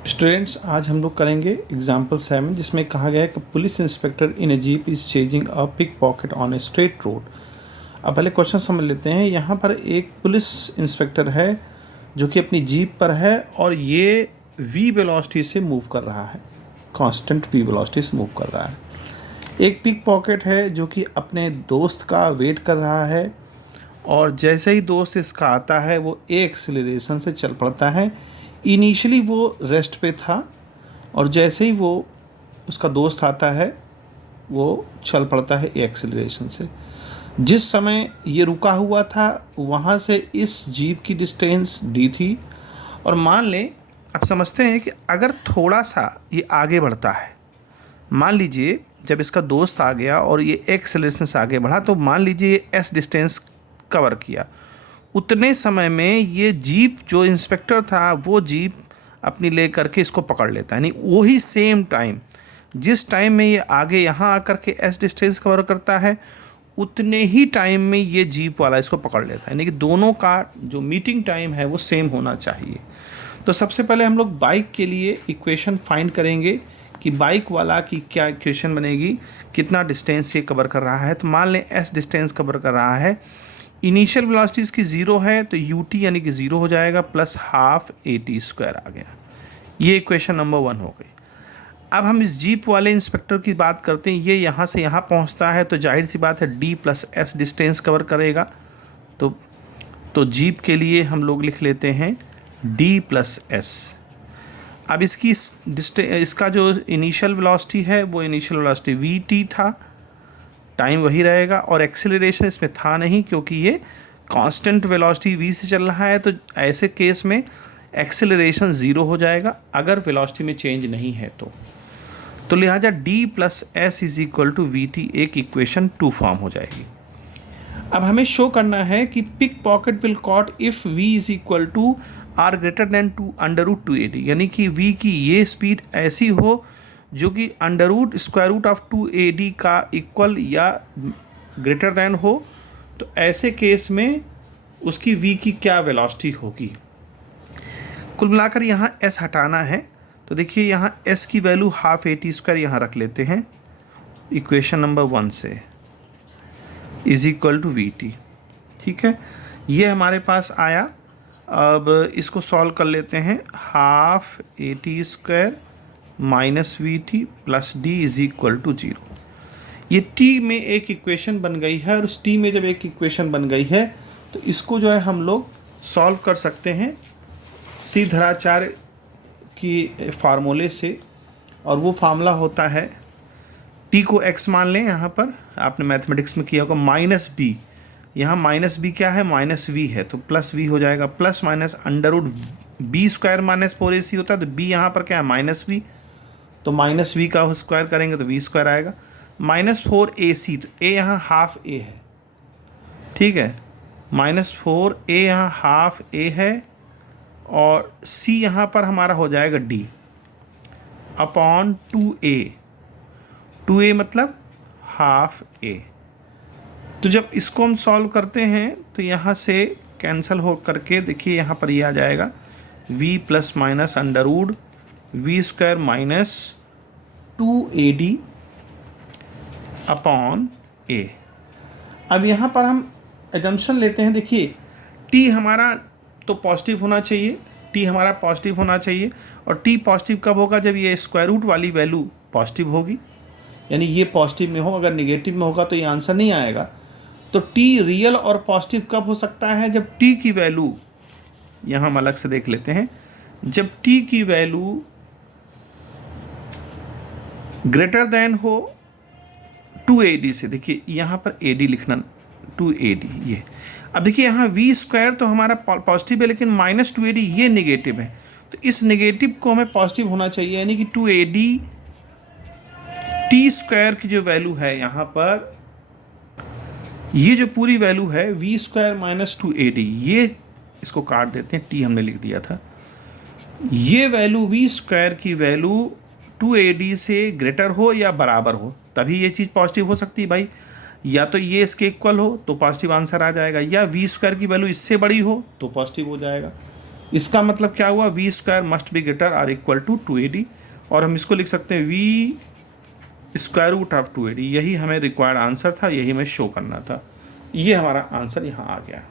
Students, आज हम लोग करेंगे एग्जाम्पल 7 जिसमें कहा गया है कि police inspector in a jeep is chasing a pick pocket on a straight road. अब पहले क्वेश्चन समझ लेते हैं। यहाँ पर एक पुलिस इंस्पेक्टर है जो कि अपनी जीप पर है और ये वी वेलोसिटी से मूव कर रहा है, कांस्टेंट वी वेलोसिटी से मूव कर रहा है। एक पिक पॉकेट है जो कि अपने दोस्त का वेट कर रहा है और जैसे ही दोस्त इसका आता है वो एक एक्सेलरेशन से चल पड़ता है। इनिशियली वो रेस्ट पे था और जैसे ही वो उसका दोस्त आता है वो चल पड़ता है एक्सेलरेशन से। जिस समय ये रुका हुआ था वहाँ से इस जीप की डिस्टेंस d थी। और मान लें, आप समझते हैं कि अगर थोड़ा सा ये आगे बढ़ता है, मान लीजिए जब इसका दोस्त आ गया और ये एक्सेलरेशन से आगे बढ़ा तो मान लीजिए s डिस्टेंस कवर किया, उतने समय में ये जीप जो इंस्पेक्टर था वो जीप अपनी ले करके इसको पकड़ लेता है। यानी वही सेम टाइम जिस टाइम में ये आगे यहाँ आकर के एस डिस्टेंस कवर करता है उतने ही टाइम में ये जीप वाला इसको पकड़ लेता है। यानी कि दोनों का जो मीटिंग टाइम है वो सेम होना चाहिए। तो सबसे पहले हम लोग बाइक के लिए इक्वेशन फाइंड करेंगे कि बाइक वाला की क्या इक्वेशन बनेगी, कितना डिस्टेंस ये कवर कर रहा है। तो मान लें एस डिस्टेंस कवर कर रहा है, इनिशियल वेलोसिटी इसकी 0 है तो ut यानी कि 0 हो जाएगा प्लस हाफ at² आ गया। ये इक्वेशन नंबर 1 हो गई। अब हम इस जीप वाले इंस्पेक्टर की बात करते हैं। ये यहाँ से यहाँ पहुँचता है तो जाहिर सी बात है d + s डिस्टेंस कवर करेगा। तो जीप के लिए हम लोग लिख लेते हैं d + s। अब इसका जो इनिशियल वेलोसिटी है वो इनिशियल वेलोसिटी vt था, टाइम वही रहेगा और एक्सेलरेशन इसमें था नहीं क्योंकि ये कांस्टेंट वेलोसिटी v से चल रहा है। तो ऐसे केस में एक्सेलरेशन 0 हो जाएगा अगर वेलोसिटी में चेंज नहीं है तो लिहाजा d + s = vt एक इक्वेशन 2 फॉर्म हो जाएगी। अब हमें शो करना है कि pick pocket will caught if v = r > 2/√2ad, यानी कि v की ये स्पीड ऐसी हो जो कि √2ad का इक्वल या ग्रेटर दैन हो। तो ऐसे केस में उसकी v की क्या वेलोसिटी होगी। कुल मिलाकर यहाँ s हटाना है तो देखिए यहाँ s की वैल्यू हाफ at² यहाँ रख लेते हैं इक्वेशन नंबर 1 से = vt। ठीक है, ये हमारे पास आया। अब इसको सॉल्व कर लेते हैं। Half at² minus vt plus d = 0। ये t में एक इक्वेशन बन गई है और उस t में जब एक इक्वेशन बन गई है तो इसको जो है हम लोग सॉल्व कर सकते हैं सीधराचार्य की फार्मूले से। और वो फार्मूला होता है, t को x मान लें, यहाँ पर आपने मैथमेटिक्स में किया होगा -b। यहाँ -b क्या है, -v है तो +v हो जाएगा प्लस माइनस √b² - 4ac होता है। तो b यहाँ पर क्या है, -v, तो -v का स्क्वायर करेंगे तो v² आएगा। -4ac, तो a यहाँ हाफ a है, ठीक है, -4a यहाँ हाफ a है और c यहाँ पर हमारा हो जाएगा d / 2a। 2a मतलब हाफ a। तो जब इसको हम सॉल्व करते हैं तो यहाँ से कैंसिल हो करके देखिए यहाँ पर ये आ जाएगा v ± √v² - 2ad / a। अब यहाँ पर हम एजम्पशन लेते हैं। देखिए t हमारा तो पॉजिटिव होना चाहिए, t हमारा पॉजिटिव होना चाहिए। और t पॉजिटिव कब होगा, जब ये स्क्वायर रूट वाली वैल्यू पॉजिटिव होगी, यानी ये पॉजिटिव में हो। अगर निगेटिव में होगा तो ये आंसर नहीं आएगा। तो t रियल और पॉजिटिव कब हो सकता है, जब t की वैल्यू, यहाँ हम अलग से देख लेते हैं, जब t की वैल्यू ग्रेटर देन हो 2ad से। देखिए यहाँ पर ad लिखना, 2ad ये। अब देखिए यहाँ v² तो हमारा पॉजिटिव है लेकिन -2ad ये नेगेटिव है, तो इस नेगेटिव को हमें पॉजिटिव होना चाहिए। यानी कि 2ad t² की जो वैल्यू है यहाँ पर, ये जो पूरी वैल्यू है v² - 2ad, ये इसको काट देते हैं, t हमने लिख दिया था। ये वैल्यू v² की वैल्यू 2ad से ग्रेटर हो या बराबर हो तभी ये चीज़ पॉजिटिव हो सकती है भाई। या तो ये इसके इक्वल हो तो पॉजिटिव आंसर आ जाएगा, या v² की वैल्यू इससे बड़ी हो तो पॉजिटिव हो जाएगा। इसका मतलब क्या हुआ, V square must be greater or equal to 2AD, और हम इसको लिख सकते हैं we square root of 2AD। यही हमें रिक्वायर्ड आंसर था, यही हमें शो करना था। ये हमारा आंसर यहाँ आ गया।